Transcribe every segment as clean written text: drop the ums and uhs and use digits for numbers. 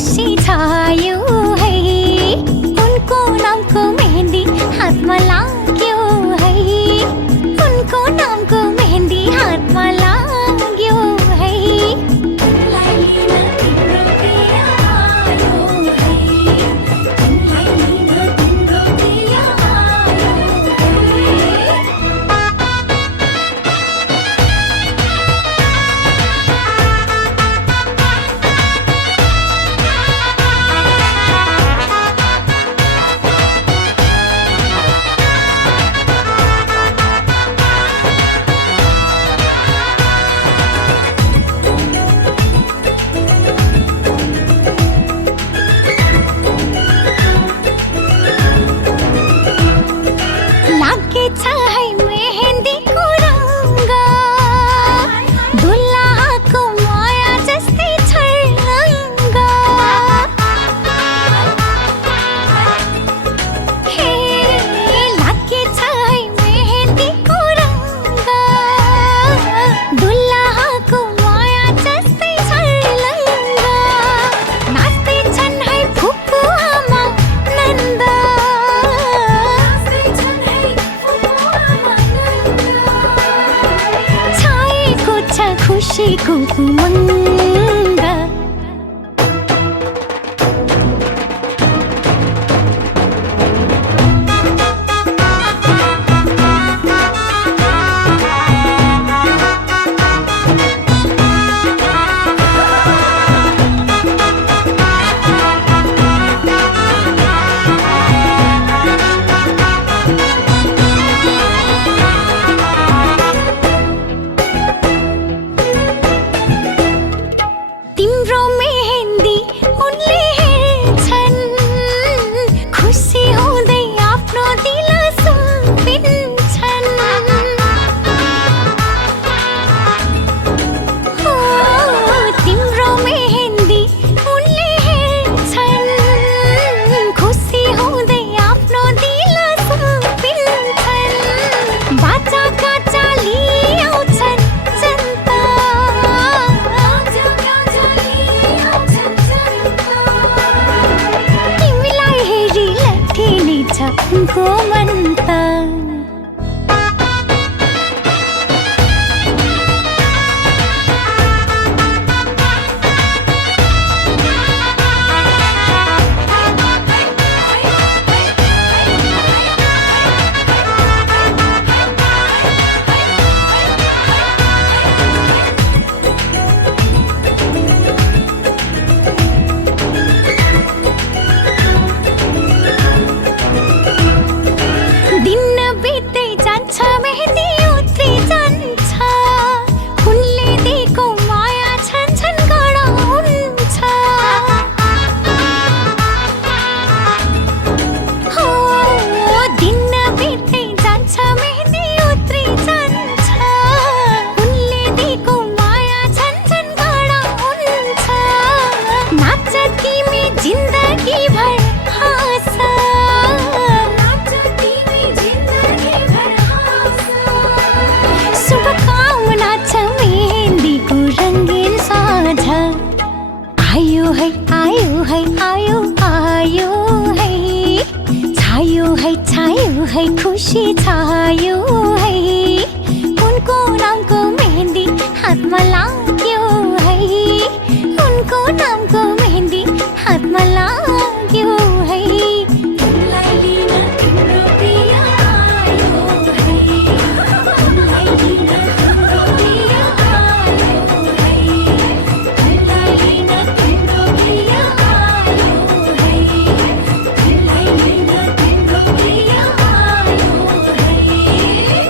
खुसी छायो है। उनको नामको मेहन्दी हातमा लाग्यो है। उनको नामको मेहन्दी हातमा लाग्यो है। तिमीलाई लिन तिम्रो प्रिय आयो है। तिमीलाई लिन तिम्रो प्रिय आयो है। लागेछ है मेहेन्दीको रङ्ग, दुल्हाको माया जस्तै छर्लङ्ग। हे लागेछ है मेहेन्दीको रङ्ग, दुल्हाको माया जस्तै छर्लङ्ग। नाच्दैछन् है फुपू आमा नन्द, छाएको छ खुसीको उमङ्ग। तिम्रो मेहेन्दी उनले हेर्छन्, खुसी हुँदै आफ्नो दिल सुम्पिन्छन्। हो तिम्रो मेहेन्दी उनले हेर्छन्, खुसी हुँदै आफ्नो दिल सुम्पिन्छन्। बाजा गाजा लिआउँछन् जनता, तिमीलाई हेरी लट्ठिनेछ उनको मन त। दिन बित्दै जान्छ मेहेन्दी उत्रि जान्छ, उनले दिएको माया छन् छन् गाढा हुन्छ। हो दिन बित्दै जान्छ मेहेन्दी उत्रि जान्छ, उनले दिएको माया छन् छन् गाढा हुन्छ। नाच तिमी जिन्दगी भर हाँस, शुभकामना छ मेहेन्दीको रङ्गीन साँझ। आयो है आयो है आयो आयो है, छायो है खुसी छायो है। उनको नामको मेहेन्दी हातमा लाग्यो है। उनको नामको मेहेन्दी हातमा लाग्यो है। तिमीलाई लिन तिम्रो प्रिय आयो है। तिमीलाई लिन तिम्रो प्रिय आयो है। तिमीलाई लिन तिम्रो प्रिय आयो है। तिमीलाई लिन तिम्रो प्रिय आयो है।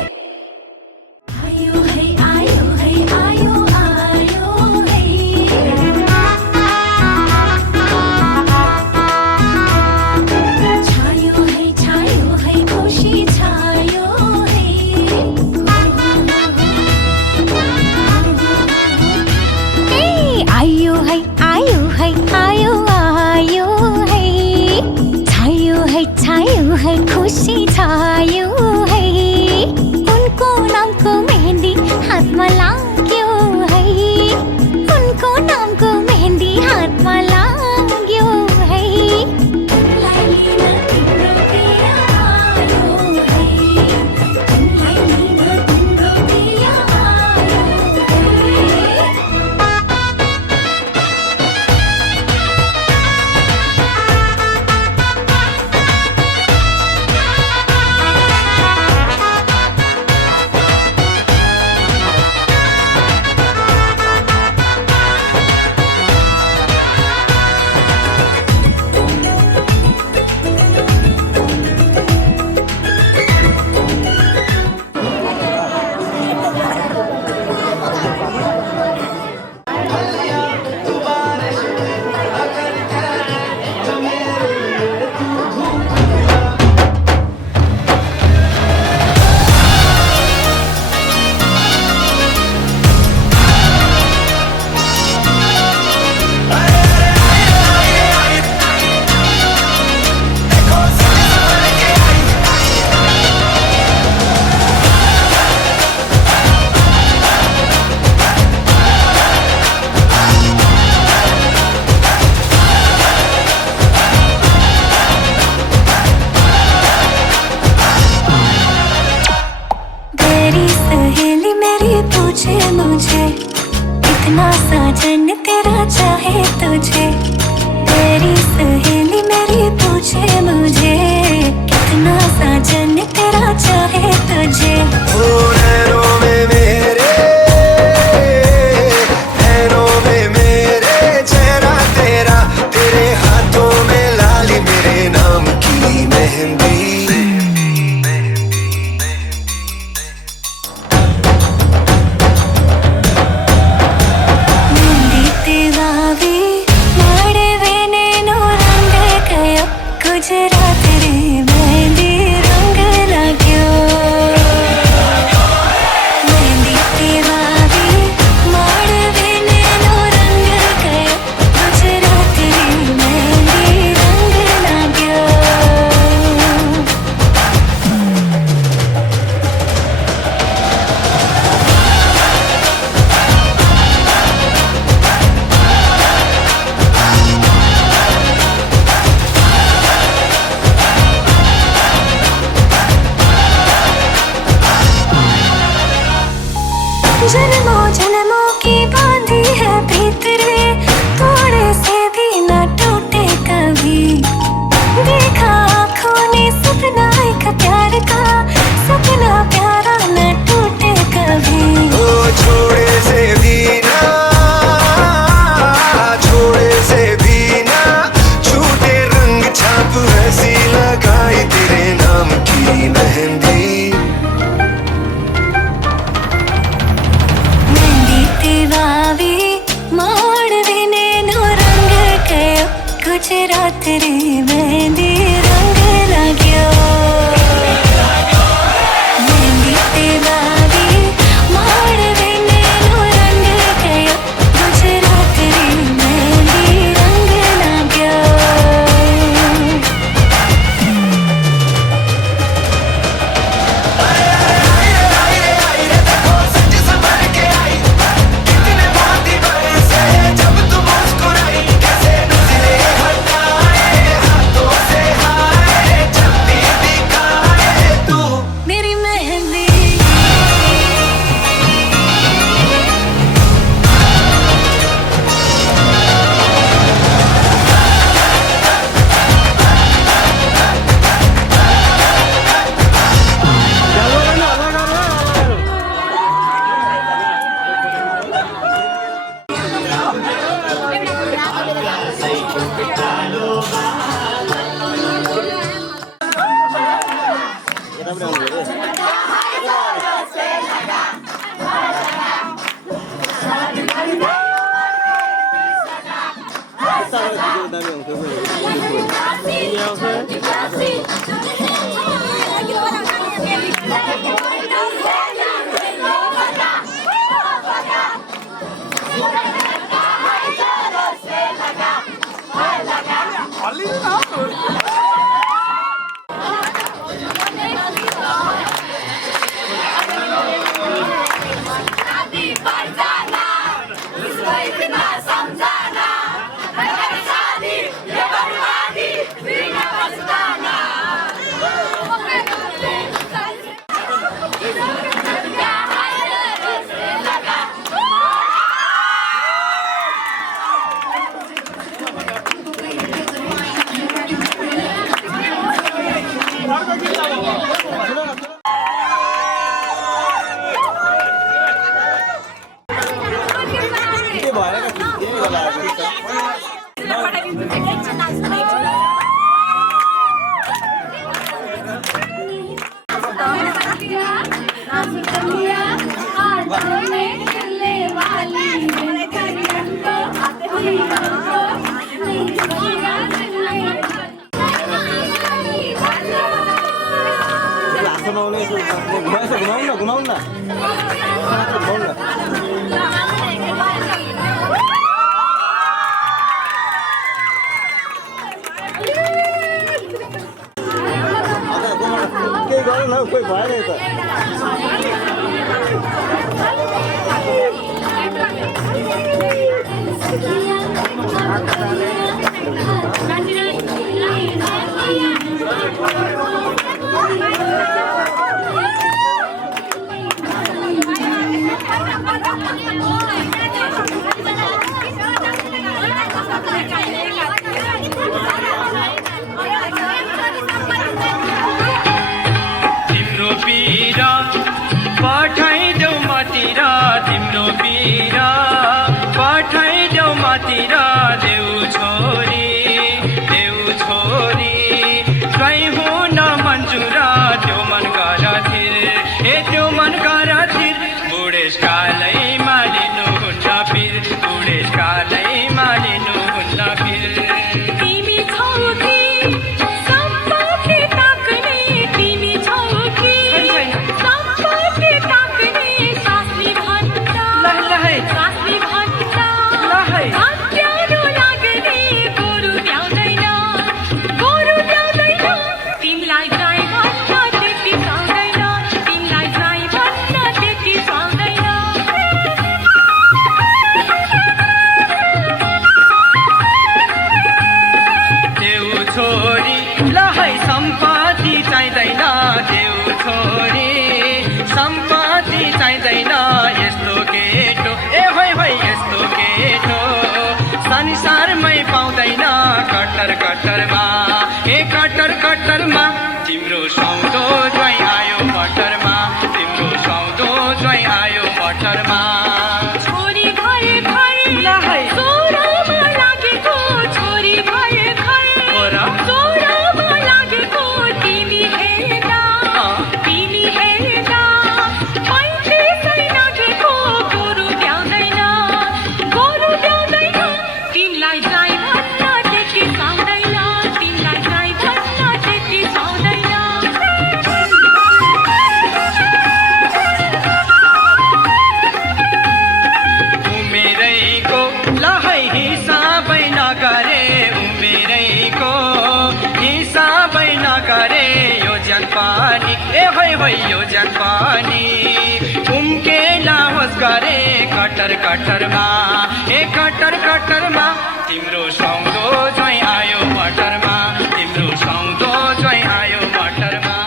फटाफट आउनु पर्यो दामी घुमाउनु न केही गरौँ न कोही भएन त पठाइदेऊ मतिर तिम्रो बिरा पठाइदेऊ मतिर देऊ छोरी स्वयं हुन मन्जुर त्यो मन गरथिर त्यो मन गरथिर बुढेसकालैमा लिनुहुन्न फिर बुढेसकालैमा लिनुहुन्न फिर संसारमै पाउँदैन कट्टरमा कट्टरमा तिम्रो सौदो ज्वाइँ आयो मटरमा तिम्रो सौदो ज्वाइँ आयो मटरमा छोरी भए सोरामा लागेको छोरी भए सोरामा लागेको तिमी हेर्दा पैसे लागेको गोरु ब्याउँदैन तिमीलाई जाई भन्न त्यति पाउँदैन तिमीलाई जाई भन्न त्यति पाउँदैन उमेरैको लहै हिसाबै नगरे उमेरैको हिसाबै नगरे यो ज्यान पानी होइ यो ज्यान पानी उम्केला होस् गरे कट्टरमा कट्टरमा तिम्रो सौदो ज्वाइँ आयो मटरमा तिम्रो सौदो ज्वाइँ आयो मटरमा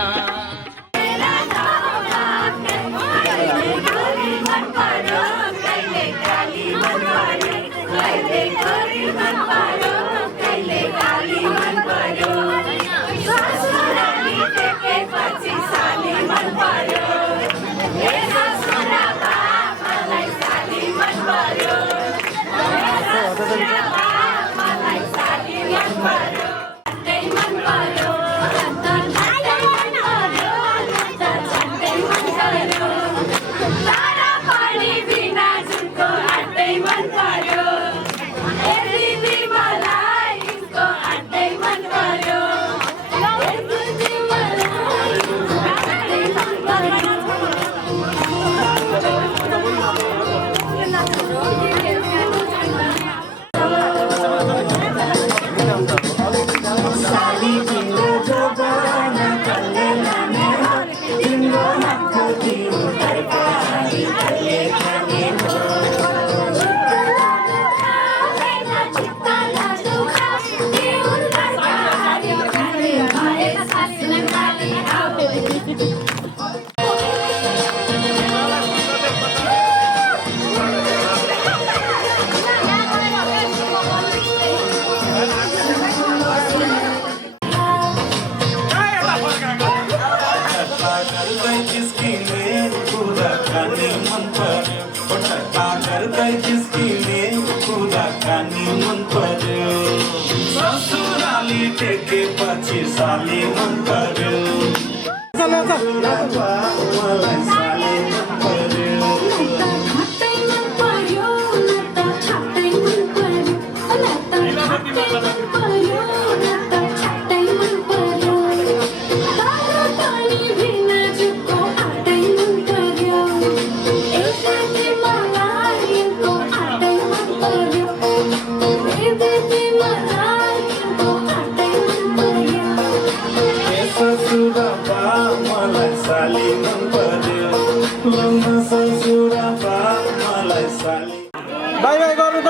टेकेपछि साली मन पर्यो मलाई साली मन पर्यो खाटै मन पर्यो न त छाटै मन पर्यो न त खाटै मन पर्यो न त छाटै मन पर्यो तारा तानी भिन्न जुको आटै मन पर्यो एकसाथै मलाई यिनको आटै मन पर्यो एकसाथै मलाई यिनको आटै मन पर्यो ससुराबा मलाई साली मन पर्यो लग्न ससुराबा मलाई साली बाई बाई गर्नु त